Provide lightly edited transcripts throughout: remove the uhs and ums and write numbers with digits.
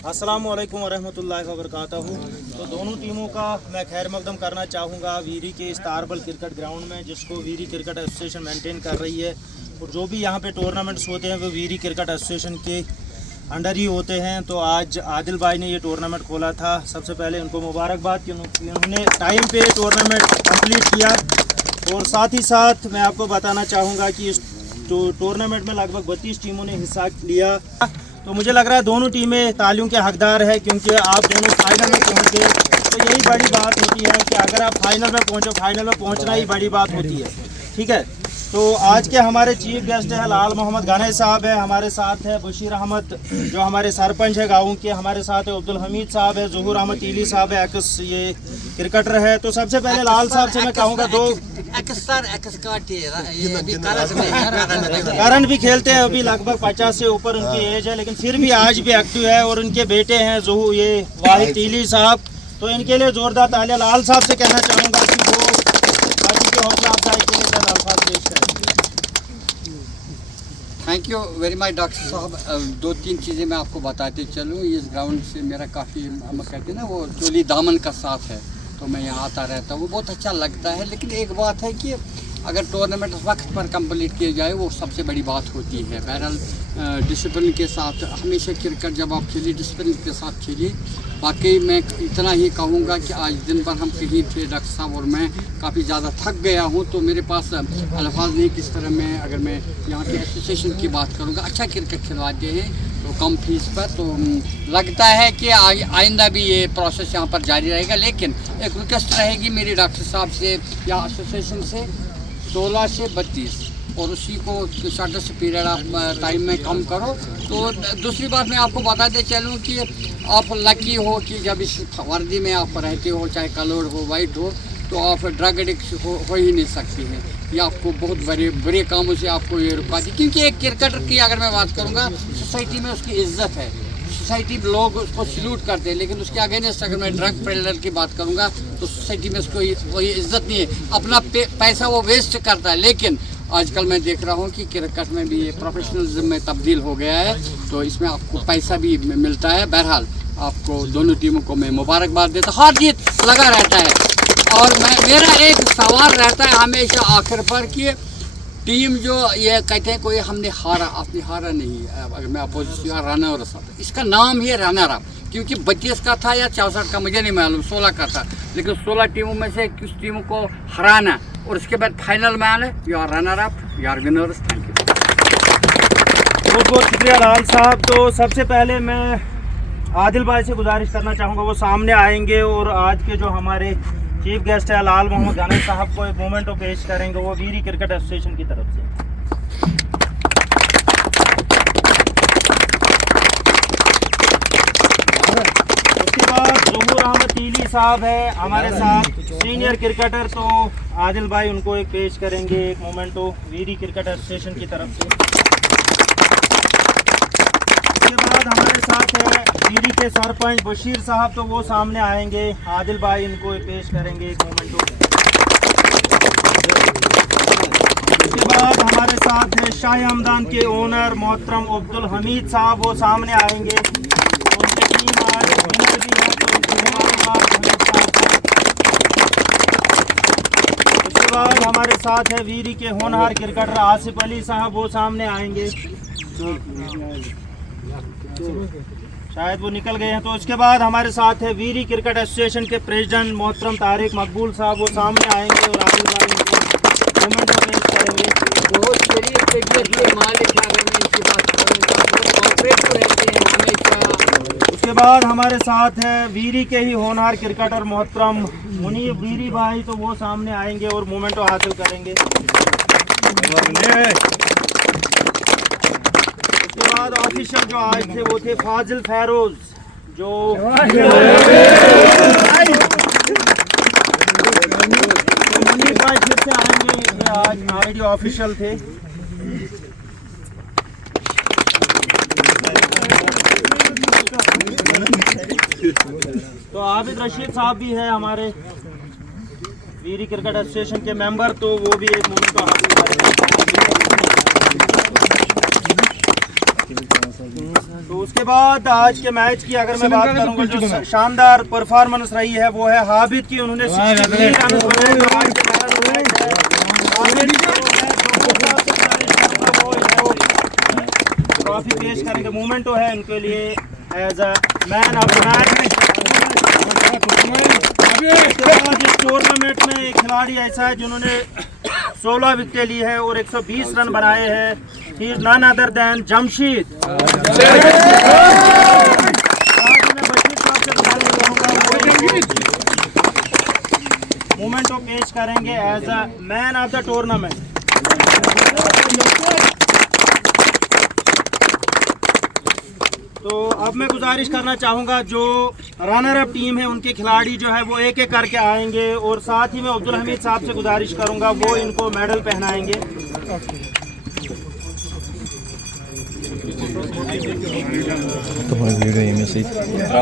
अस्सलामुअलैकुम वरहमतुल्लाहि वबरकातुहू। तो दोनों टीमों का मैं खैर मकदम करना चाहूँगा वीरी के इस तारबल क्रिकेट ग्राउंड में, जिसको वीरी क्रिकेट एसोसिएशन मेंटेन कर रही है। और जो भी यहाँ पे टूर्नामेंट्स होते हैं वो वीरी क्रिकेट एसोसिएशन के अंडर ही होते हैं। तो आज आदिल भाई ने ये टूर्नामेंट खोला था। सबसे पहले उनको मुबारकबाद कि उन्होंने टाइम पे टूर्नामेंट कंप्लीट किया। और साथ ही साथ मैं आपको बताना चाहूँगा कि इस टूर्नामेंट में लगभग 32 टीमों ने हिस्सा लिया। तो मुझे लग रहा है दोनों टीमें तालियों के हकदार है, क्योंकि आप दोनों फाइनल में पहुँच गए। तो यही बड़ी बात होती है कि अगर आप फाइनल में पहुँचो, फाइनल में पहुँचना ही बड़ी बात होती है। ठीक है, तो आज के हमारे चीफ गेस्ट है लाल मोहम्मद गाने साहब है, हमारे साथ है बशीर अहमद जो हमारे सरपंच है गाँव के, हमारे साथ है अब्दुल हमीद साहब है, ज़हूर अहमद टीली साहब है, एक्स ये क्रिकेटर है। तो सबसे पहले लाल साहब से मैं कहूँगा करण भी खेलते हैं, अभी लगभग 50 से ऊपर उनकी एज है, लेकिन फिर भी आज भी एक्टिव है। और उनके बेटे हैं ज़हूर ये वाहिद टीली साहब, तो इनके लिए जोरदार तालियां। लाल साहब से कहना चाहूँगा कि वो बाकी के हौसला अफजाई के लिए अल्फाज पेश करें। Thank you very much doctor साहब। दो तीन चीज़ें मैं आपको बताते चलूँ। इस ग्राउंड से मेरा काफ़ी, हम कहते हैं ना, वो चोली दामन का साथ है, तो मैं यहाँ आता रहता हूँ, वो बहुत अच्छा लगता है। लेकिन एक बात है कि अगर टूर्नामेंट वक्त पर कंप्लीट किया जाए वो सबसे बड़ी बात होती है। बहरहाल डिसिप्लिन के साथ हमेशा क्रिकेट जब आप खेलिए डिसिप्लिन के साथ खेलिए। बाकी मैं इतना ही कहूँगा कि आज दिन भर हम कहीं थे डॉक्टर साहब और मैं काफ़ी ज़्यादा थक गया हूँ, तो मेरे पास अल्फाज नहीं किस तरह मैं, अगर मैं यहाँ के एसोसिएशन की बात करूँगा, अच्छा क्रिकेट खिलवाते हैं तो कम फीस पर। तो लगता है कि आइंदा भी ये प्रोसेस यहाँ पर जारी रहेगा। लेकिन एक रिक्वेस्ट रहेगी मेरी डॉक्टर साहब से या एसोसिएशन से, 16 से 32 और उसी को शॉर्टेस्ट पीरियड आप टाइम में कम करो। तो दूसरी बात मैं आपको बताते चलूँ कि आप लकी हो कि जब इस वर्दी में आप रहते हो, चाहे कलर हो वाइट हो, तो आप ड्रग एडिक्ट हो ही नहीं सकती हैं। ये आपको बहुत बड़े कामों से आपको ये रुकाती, क्योंकि एक क्रिकेटर की अगर मैं बात करूँगा, सोसाइटी में उसकी इज्जत है, सोसाइटी लोग उसको सल्यूट करते हैं। लेकिन उसके अगेंस्ट अगर मैं ड्रग पेडलर की बात करूँगा तो सोसाइटी में उसको वही इज्जत नहीं है, अपना पैसा वो वेस्ट करता है। लेकिन आजकल मैं देख रहा हूँ कि क्रिकेट में भी ये प्रोफेशनलिज्म में तब्दील हो गया है, तो इसमें आपको पैसा भी मिलता है। बहरहाल आपको दोनों टीमों को मैं मुबारकबाद देता हूँ। हार जीत लगा रहता है। और मेरा एक सवाल रहता है हमेशा आखिर पर कि टीम जो ये कहते हैं कोई हमने हारा, आपने हारा नहीं। अगर मैं अपोजिशन रनर अप, इसका नाम ही रनर अप, क्योंकि 32 का था या 64 का मुझे नहीं मालूम, 16 का था। लेकिन 16 टीमों में से किस टीम को हराना और उसके बाद फाइनल में आना, you are runner up, you are winners. Thank you, बहुत बहुत शुक्रिया लाल साहब। तो सबसे पहले मैं आदिल भाई से गुजारिश करना चाहूँगा, वो सामने आएंगे और आज के जो हमारे चीफ गेस्ट है लाल मोहम्मद गाने साहब को एक मोमेंटो पेश करेंगे, वो वीरी क्रिकेट एसोसिएशन की तरफ से। उसके बाद ज़हूर अहमद टीली साहब है हमारे साथ, सीनियर क्रिकेटर, तो आदिल भाई उनको एक पेश करेंगे एक मोमेंटो वीरी क्रिकेट एसोसिएशन की तरफ से। उसके बाद हमारे साथ है वीरी के सरपंच बशीर साहब, तो वो सामने आएंगे, आदिल भाई इनको पेश करेंगे एक मोमेंटो। उसके बाद हमारे साथ है शाही हमदान के ओनर मोहतरम अब्दुल हमीद साहब, वो सामने आएंगे। उनकी टीम आज विनर भी है, तो उनकी मुबारकबाद साहब। उसके बाद हमारे साथ है वीरी के होनहार क्रिकेटर आसिफ अली साहब, वो सामने आएंगे, शायद वो निकल गए हैं। तो उसके बाद हमारे साथ है वीरी क्रिकेट एसोसिएशन के प्रेसिडेंट मोहतरम तारिक मकबूल साहब, वो सामने आएंगे और आदिल भाई उनको मोमेंट पेश करेंगे। बहुत शरीफ तबीयत के मालिक है, अगर मैं इसकी बात करूँगा बहुत कॉपरेटिव रहते हैं हमेशा। उसके बाद हमारे साथ है वीरी के ही होनहार क्रिकेटर मोहतरम मुनीब वीरी भाई, तो वो सामने आएंगे और मोमेंटो हासिल करेंगे। उसके बाद ऑफिशियल जो आए थे वो थे फाजिल फैरोज, जो मुनीब भाई फिर से आएंगे, ये आज आईडी ऑफिशियल थे। तो आबिद रशीद साहब भी है हमारे वीरी क्रिकेट एसोसिएशन के मेंबर, तो वो भी एक मोमेंट को हासिल करेंगे। तो उसके बाद आज के मैच की अगर मैं बात करूंगा, जो शानदार परफॉर्मेंस रही है वो है हाबिद की। उन्होंने 63 रन बनाए जो आज के मैच में है। हाबिद जो है ट्रॉफी पेश करेंगे। मोमेंटो है इनके लिए as a man of the match. इसके बाद इस टूर्नामेंट में एक खिलाड़ी ऐसा है जिन्होंने 16 विकेटें ली है और 120 रन बनाए हैं। He is none other than Jamshed. Memento पेश करेंगे as a man of the tournament. तो अब मैं गुजारिश करना चाहूँगा जो रनर अप टीम है उनके खिलाड़ी जो है वो एक एक करके आएंगे और साथ ही मैं अब्दुल हमीद साहब से गुजारिश करूँगा वो इनको मेडल पहनाएंगे।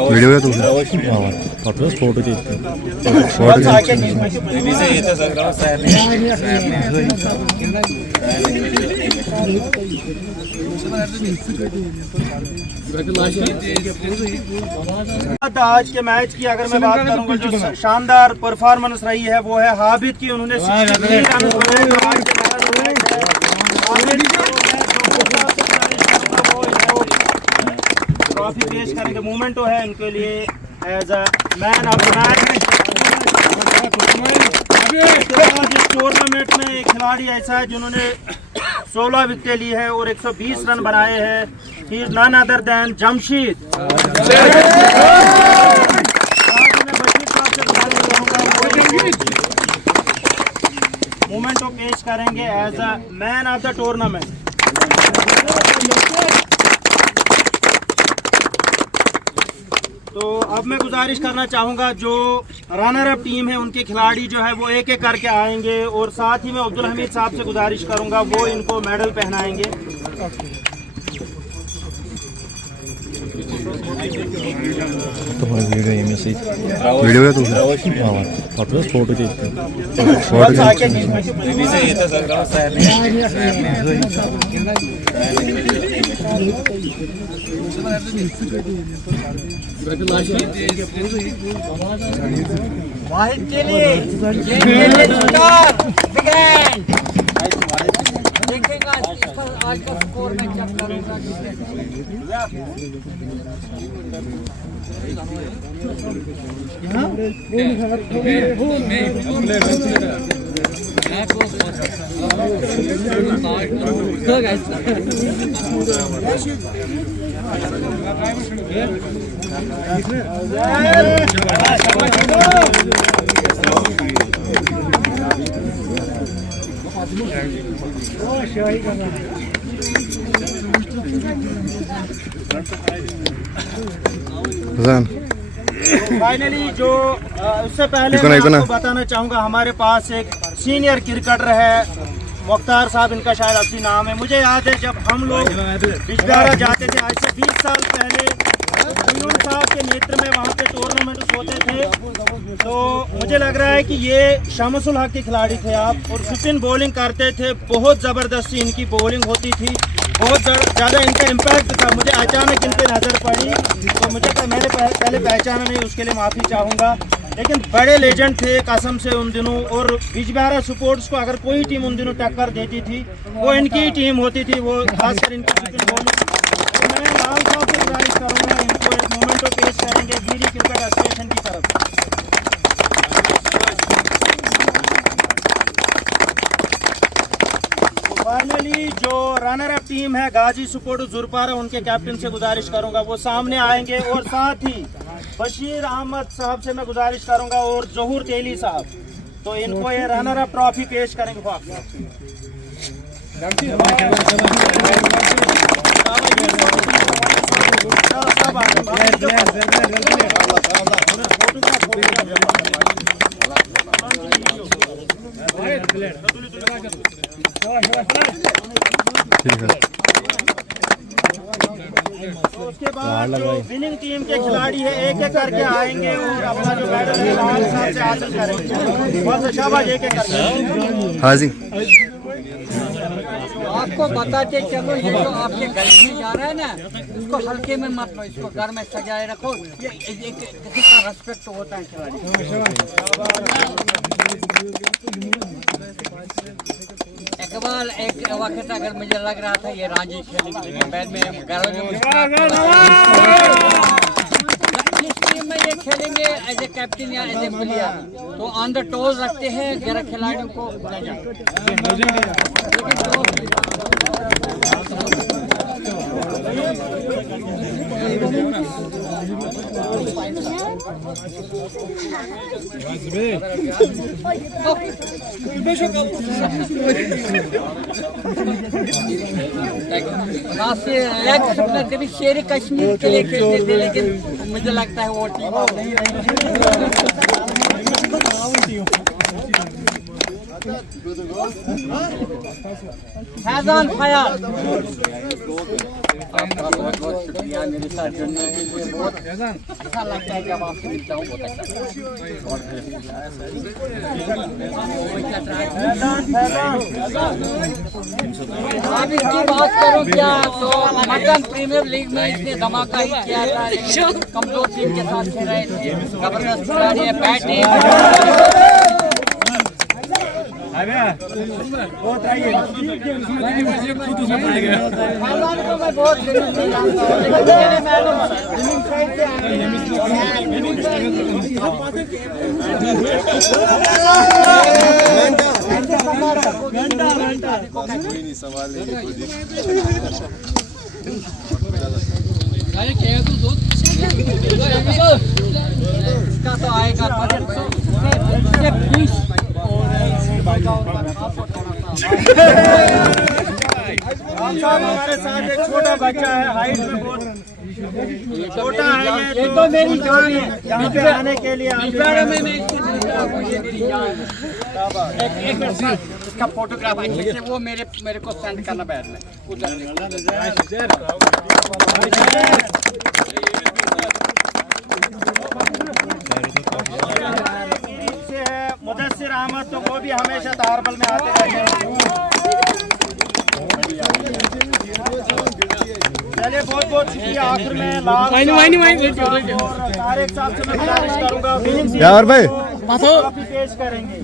वीडियो है तू अपना फोटो आज के मैच की अगर मैं बात करूंगा, जो शानदार परफॉर्मेंस रही है वो है हाबिद की। उन्होंने 63 रन बनाए जो आज के मैच में है। हाबिद जो है ट्रॉफी पेश करेंगे। मोमेंटो है इनके लिए as a man of the match. इसके बाद इस टूर्नामेंट में एक खिलाड़ी ऐसा है जिन्होंने 16 विकेटें ली है और 120 रन बनाए हैं। He is none other than Jamshed. Memento पेश करेंगे as a man of the tournament. तो अब मैं गुजारिश करना चाहूँगा जो रनर अप टीम है उनके खिलाड़ी जो है वो एक एक करके आएंगे और साथ ही मैं अब्दुल हमीद साहब से गुजारिश करूँगा वो इनको मेडल पहनाएंगे। वीडियो है तू अपना फोटो वाहिद के लिए देखेगा आज का स्कोर मैं चेक करूंगा। फाइनली जो उससे पहले मैं आपको बताना चाहूँगा, हमारे पास एक सीनियर क्रिकेटर है मुख्तार साहब, इनका शायद असली नाम है। मुझे याद है जब हम लोग बिजबिहारा जाते थे आज से 20 साल पहले, यून साहब के नेतृत्व में वहाँ पे टूर्नामेंट होते थे। तो मुझे लग रहा है कि ये शमसुल हक के खिलाड़ी थे आप, और स्पिन बॉलिंग करते थे। बहुत ज़बरदस्ती इनकी बॉलिंग होती थी, बहुत ज़्यादा इनका इम्पैक्ट था। मुझे अचानक इन पर नज़र पड़ी तो मैंने पहले पहचाना नहीं, उसके लिए माफ़ी चाहूँगा। लेकिन बड़े लेजेंड थे कसम से उन दिनों, और बिजबिहारा स्पोर्ट्स को अगर कोई टीम उन दिनों टक्कर देती थी वो इनकी टीम होती थी, वो खासकर इनकी स्पिन बॉलिंग। तो मैं लाल साहब से गुजारिश करूँगा इनको एक मोमेंटो पेश करेंगे वीरी क्रिकेट एसोसिएशन की तरफ। फाइनली जो रनर अप टीम है गाजी स्पोर्ट्स जुरपारा, उनके कैप्टन से गुजारिश करूंगा वो सामने आएंगे, और साथ ही बशीर अहमद साहब से मैं गुजारिश करूंगा और जहूर तेली साहब, तो इनको ये रनर अप ट्रॉफी पेश करेंगे। उसके बाद जो विनिंग टीम के खिलाड़ी है एक एक करके आएंगे और अपना जो मेडल है लाल साहब से हासिल करेंगे। बहुत शाबाश, एक एक करके। हाँ जी। आपको बताते चलो, ये जो आपके गले में जा रहा है ना, इसको हल्के में मत लो, इसको घर में सजाए रखो। ये किसी का रेस्पेक्ट होता है खिलाड़ी। एक वक्त अगर मुझे लग रहा था ये रांझी खेलेंगे, लेकिन बाद में जिस टीम में ये खेलेंगे एज ए कैप्टन या एज ए प्लेयर, तो ऑन द टोज रखते हैं 11 खिलाड़ियों को। कभी शेर कश्मीर के लिए खेलते थे, लेकिन मुझे लगता है वो टीम अब नहीं फैजान फयाज, आपका बहुत बहुत शुक्रिया मेरे साथ जुड़ने के लिए। बहुत अच्छा लगता है जब आपसे मिलता हूँ, बहुत अच्छा। अब इसकी बात करूँ क्या, तो मक्कन प्रीमियर लीग में इसने धमाका ही किया था, लेकिन कमजोर टीम के साथ खेल रहे थे। जबरदस्त खिलाड़ी है, बैटिंग इसका तो आएगा हमारे साथ एक छोटा बच्चा है, हाइट में बहुत छोटा है, ये तो मेरी जान है। यहाँ पे आने के लिए इसका फोटोग्राफ अच्छे से वो मेरे को सेंड करना बैठ में मुदस्सिर अहमद, तो वो भी हमेशा तारबल में आते रहते हैं। चलिए बहुत बहुत शुक्रिया। आखिर में तारिक साहब से मैं गुजारिश करूंगा यार भाई पेश करेंगे।